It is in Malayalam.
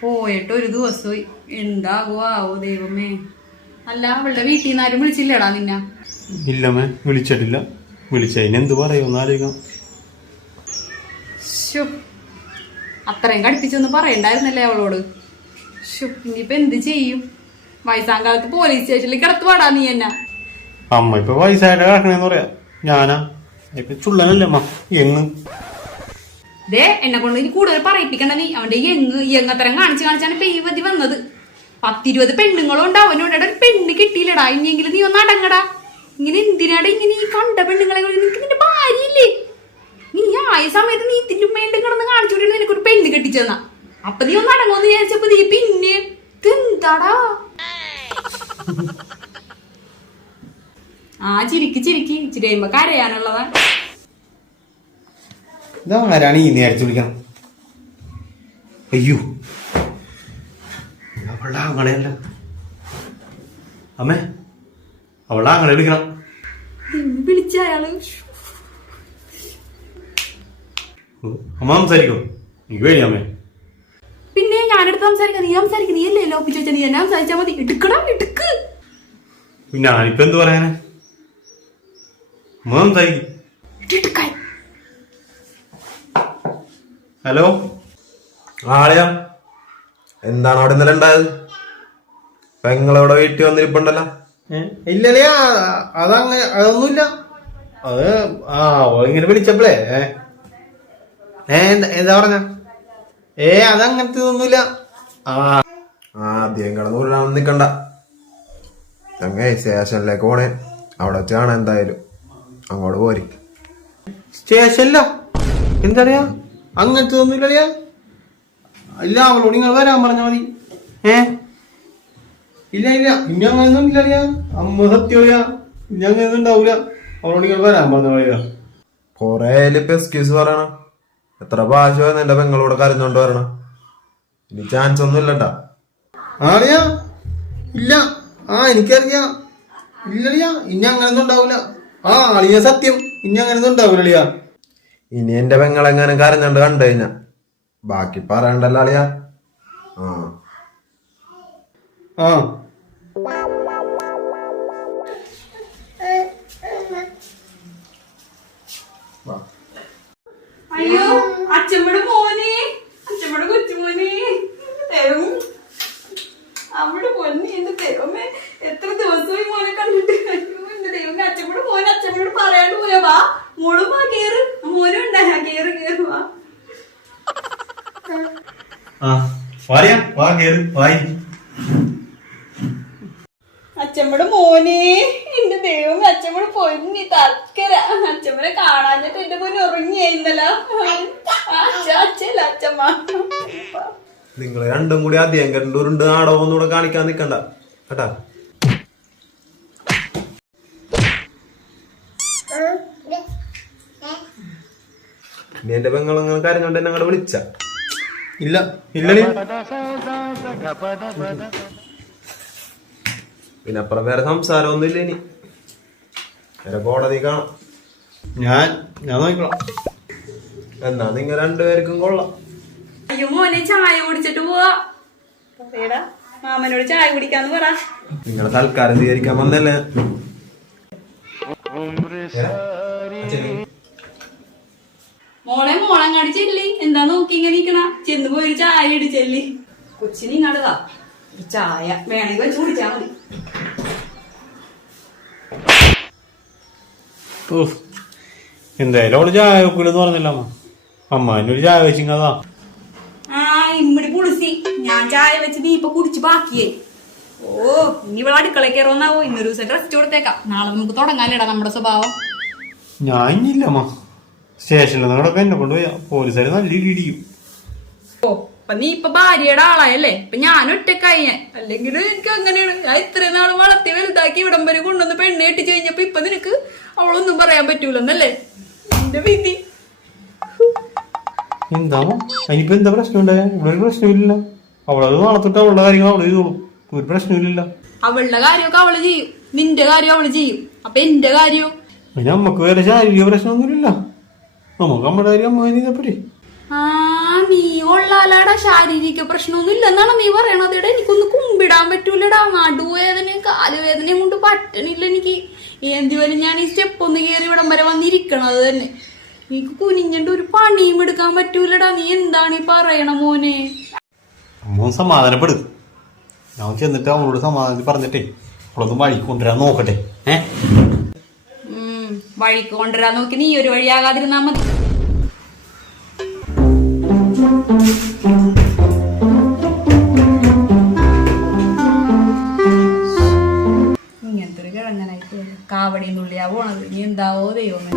പോയിട്ട് ഒരു ദിവസമായി. എന്താകുവോ ദൈവമേ. അല്ല, അവളുടെ വീട്ടിൽ നിന്ന് ആരും വിളിച്ചില്ലടാ നിന്ന? ഇല്ലമ്മേ, വിളിച്ചിട്ടില്ല. വിളിച്ചതിനെന്ത് പറയുമെന്നാലോചിക്കാം. അത്രയും കടുപ്പിച്ചൊന്നും പറയണ്ടായിരുന്നല്ലേ അവളോട്. ഇനിയിപ്പൊ എന്ത് ചെയ്യും? വയസ്സാങ്കാലത്ത് പോലീസ് സ്റ്റേഷനിൽ കിടത്തുവാടാ നീ എന്നാ. അമ്മ ഇപ്പൊ വയസ്സായിട്ട് കിടക്കണേന്ന് പറയാ. ഞാനാ ഇപ്പൊ ചുള്ളനല്ലേ അമ്മ. എങ്ങ് ദേ, എന്നെ കൊണ്ട് ഇനി കൂടുതൽ പറയിപ്പിക്കണ്ട നീ. അവന്റെ എങ്ങത്തരം കാണിച്ചാണ് ഇപ്പൊ ഈ മതി വന്നത്. 10-20 പെണ്ണുങ്ങളുണ്ട് അവനോട്. ഒരു പെണ്ണ് കിട്ടിയില്ലടാ. ഇനിയെങ്കിലും നീ ഒന്ന് അടങ്ങടാ. ഇങ്ങനെ എന്തിനാടാ ഇങ്ങനെ ഈ കണ്ട പെണ്ണുങ്ങളെ? നിനക്ക് നിന്റെ ഭാര്യയില്ലേ? നീ ആയ സമയത്ത് നീ ഇതിന്റെ ഉമ്മേണ്ട് കിടന്ന് കാണിച്ചുകൊണ്ടിരുന്ന നിനക്കൊരു പെണ്ണ് കെട്ടിച്ചെന്നാ. അപ്പൊ നീ ഒന്ന് അടങ്ങോന്ന് വിചാരിച്ചപ്പോ നീ പിന്നെ എന്താടാ? ചിരിക്ക് ഇച്ചിരി കഴിയുമ്പോ കരയാനുള്ളതാ. ഇതാരാണ് ഈ നേരത്തെ വിളിക്കണം? അയ്യോ, അവളുടെ ആങ്ങളെയല്ല അമ്മേ. അവളുടെ ആങ്ങളെ വിളിക്കണം. വിളിച്ച അയാള് അമ്മ സംസാരിക്കും. എനിക്ക് വേണി അമ്മേ. പിന്നെ ഞാനെടുത്ത് സംസാരിക്കാം. നീ സംസാരിക്കും. നീ അല്ലേ ഒപ്പിച്ച് വെച്ചാൽ നീ എന്നെ സംസാരിച്ചാ മതി. എടുക്കടാ, എടുക്ക്. ഞാനിപ്പോ എന്ത് പറയാനാ? അമ്മ സംസാരിക്കും. ഹലോ ആളെയാ, എന്താണ് അവിടെ ഇന്നലെ ഉണ്ടായത്? പെങ്ങളവിടെ വീട്ടിൽ വന്നിരിപ്പുണ്ടല്ലോ. ഇല്ലല്ലേ, അതങ്ങനെ അതൊന്നുമില്ല. അത് ഇങ്ങനെ വിളിച്ചപ്പോഴേ എന്താ പറഞ്ഞ? അതങ്ങനത്തെ ഒന്നുമില്ല. ആദ്യം കിടന്ന് ഉരുളാൻ നിക്കണ്ട. ചങ്ങേ സ്റ്റേഷനിലേക്ക് പോണേ. അവിടെ വെച്ചാണ് എന്തായാലും. അങ്ങോട്ട് പോരി. സ്റ്റേഷനില്ല? എന്താറിയാ? അങ്ങനത്തെ ഒന്നുമില്ലറിയാ. ഇല്ല, അവളോട് നിങ്ങൾ വരാൻ പറഞ്ഞാ മതി. ഇല്ല ഇനി അങ്ങനൊന്നും ഇല്ലറിയാ. അമ്മ സത്യമറിയാ. ഇനി അങ്ങനൊന്നും ഉണ്ടാവൂല. അവളോട് നിങ്ങൾ വരാൻ പറഞ്ഞ മതിയാ. കൊറേ ഇപ്പൊ എക്സ്ക്യൂസ് പറയണം. എത്ര ഭാഷ എന്റെ പെങ്ങളോട് കരഞ്ഞോണ്ട് വരണം. ഇനി ചാൻസ് ഒന്നും ഇല്ലട്ടാ. അറിയാ? ഇല്ല. എനിക്കറിയാ. ഇല്ലറിയാ, ഇനി അങ്ങനൊന്നും ഉണ്ടാവൂല. അളിയ സത്യം, ഇനി അങ്ങനൊന്നും ഉണ്ടാവൂലളിയാ. ഇനി എന്റെ പെങ്ങളെങ്ങനെ കരഞ്ഞോണ്ട് കണ്ടു കഴിഞ്ഞാ ബാക്കി പറയണ്ടല്ലോ അളിയാ. അയ്യോ, അച്ഛമ്മയുടെ മോനെ, അച്ഛമ്മയുടെ കൊച്ചുമോനെ തരും. അവിടെ പൊന്നി എന്റെ ദൈവമേ, എത്ര ദിവസമായി മോനെ കണ്ടിട്ട്. എന്റെ ദൈവമേ, അച്ഛമ്മയുടെ മോനെ അച്ഛമ്മയോട് പറയാണ്ട് പോയാ. വാ മോളും വാ, കേറ്. മോനും ഉണ്ടാ, കേറ് വാ. അച്ഛമ്മയുടെ മോനെ, എന്റെ ദൈവം, അച്ഛമ്മയുടെ പൊന്നി തക്കര. അച്ഛമ്മനെ കാണാഞ്ഞിട്ട് എന്റെ മോനെ ഉറങ്ങിയായിരുന്നല്ലോ. അച്ഛല്ല അച്ഛമ്മ. നിങ്ങള് രണ്ടും കൂടി അധികം കണ്ടൂരുണ്ട് നാടകമൊന്നും കൂടെ കാണിക്കാൻ നിക്കണ്ട കേട്ടാ. ഇനി എന്റെ പെങ്ങളങ്ങനെ കരഞ്ഞോണ്ട് എന്നെ അങ്ങോട്ട് വിളിച്ച. ഇല്ല. പിന്നെ അപ്പുറം വേറെ സംസാരം ഒന്നും ഇല്ല. ഇനി വേറെ കോടതി കാണാം. ഞാൻ നോക്കിക്കോളാം. എന്നാ നിങ്ങൾ രണ്ടുപേർക്കും കൊള്ളാം. അയ്യോ മോനെ, ചായ കുടിച്ചിട്ട് പോവാ. മാമനോട് ചായ കുടിക്കാന്ന് പറ. നിങ്ങളെ തൽക്കാലം സ്വീകരിക്കാൻ വന്നല്ലേ. മോളങ്ങാടി ചെല്ലി. എന്താ നോക്കി ഇങ്ങനെ നിക്കണ? ചെന്ന് പോയി ചായ ഇടി ചെല്ലി. കൊച്ചിന് ഇങ്ങാടുതാ ചായ വേണമെങ്കിൽ വെച്ച് കുടിച്ചാ മതി. എന്തായാലും അവള് ചായ വെക്കൂലെന്ന് പറഞ്ഞില്ല അമ്മ. അമ്മ ചായ വെച്ചിങ്ങതാ. ഇമ്മടി പുളിസി. ഞാൻ ചായ വെച്ച് നീ ഇപ്പൊ കുടിച്ച് ബാക്കിയേ. ഇനി ഇവിടെ അടുക്കള കയറുന്നാവോ? ഇന്നൊരു ദിവസം റെസ്റ്റ് കൊടുത്തേക്കാം. നാളെ നമുക്ക് തുടങ്ങാലേടാ നമ്മുടെ സ്വഭാവം. ഞാൻ ഇല്ല അമ്മ. സ്റ്റേഷനിൽ നിന്നൊക്കെ എന്നെ കൊണ്ടുപോയാ പോലീസുകാർ നല്ല ഇടിക്കും. അപ്പൊ നീ ഇപ്പൊ ഭാര്യയുടെ ആളായല്ലേ? ഇപ്പൊ ഞാൻ ഒറ്റക്കായി. അല്ലെങ്കിൽ എനിക്ക് അങ്ങനെയാണ്. ഞാൻ ഇത്രയും നാള് വളർത്തി വലുതാക്കി ഇവിടം വരെ കൊണ്ടുവന്ന് പെണ്ണ് കെട്ടിച്ച് കഴിഞ്ഞപ്പോ ഇപ്പൊ നിനക്ക് അവളൊന്നും പറയാൻ പറ്റൂലെന്നല്ലേ എന്റെ വിധി. എന്താ അതിനിപ്പോ എന്താ പ്രശ്നം ഉണ്ടായ? ഇവിടെ ഒരു പ്രശ്നമില്ല. അവളത് നാളത്തൊട്ട് അവളുടെ കാര്യങ്ങൾ അവള് ചെയ്തോളും. ഒരു പ്രശ്നമില്ല. അവളുടെ കാര്യമൊക്കെ അവള് ചെയ്യും. നിന്റെ കാര്യം അവള് ചെയ്യും. അപ്പൊ എന്റെ കാര്യോ? അതിന് അമ്മക്ക് വേറെ ശാരീരിക പ്രശ്നമൊന്നുമില്ല. നമുക്ക് നമ്മുടെ കാര്യം അമ്മ ചെയ്തപ്പോഴേ. നീ കൊള്ളാല കാലാടാ, ശാരീരിക പ്രശ്നമൊന്നും ഇല്ലെന്നാണ് നീ പറയണത്. എടാ എനിക്കൊന്ന് കുമ്പിടാൻ പറ്റൂലടാ, നടുവേദനയും കാലുവേദനയും കൊണ്ട് പറ്റണില്ല എനിക്ക്. എന്തി വരും ഞാൻ ഈ സ്റ്റെപ്പ് ഒന്ന് കയറി ഇവിടം വരെ വന്നിരിക്കണത് തന്നെ. എനിക്ക് കുനിഞ്ഞിട്ട് ഒരു പണിയും എടുക്കാൻ പറ്റൂലടാ. നീ എന്താണ് ഈ പറയണ മോനെ? അമ്മ സമാധാനപ്പെടും. ഞാൻ ചെന്നിട്ട് അവളോട് സമാധാനത്തിൽ പറഞ്ഞിട്ടേ അവളൊന്നും വഴി കൊണ്ടുവരാൻ നോക്കട്ടെ. വഴിക്ക് കൊണ്ടുവരാൻ നോക്കി നീ ഒരു വഴിയാകാതിരുന്നാ മതി. ഇങ്ങനത്തെ ഒരു കിഴങ്ങനായിട്ട് കാവടിയും തുള്ളിയാ പോണത്. നീ എന്താവോ ദൈവമേ.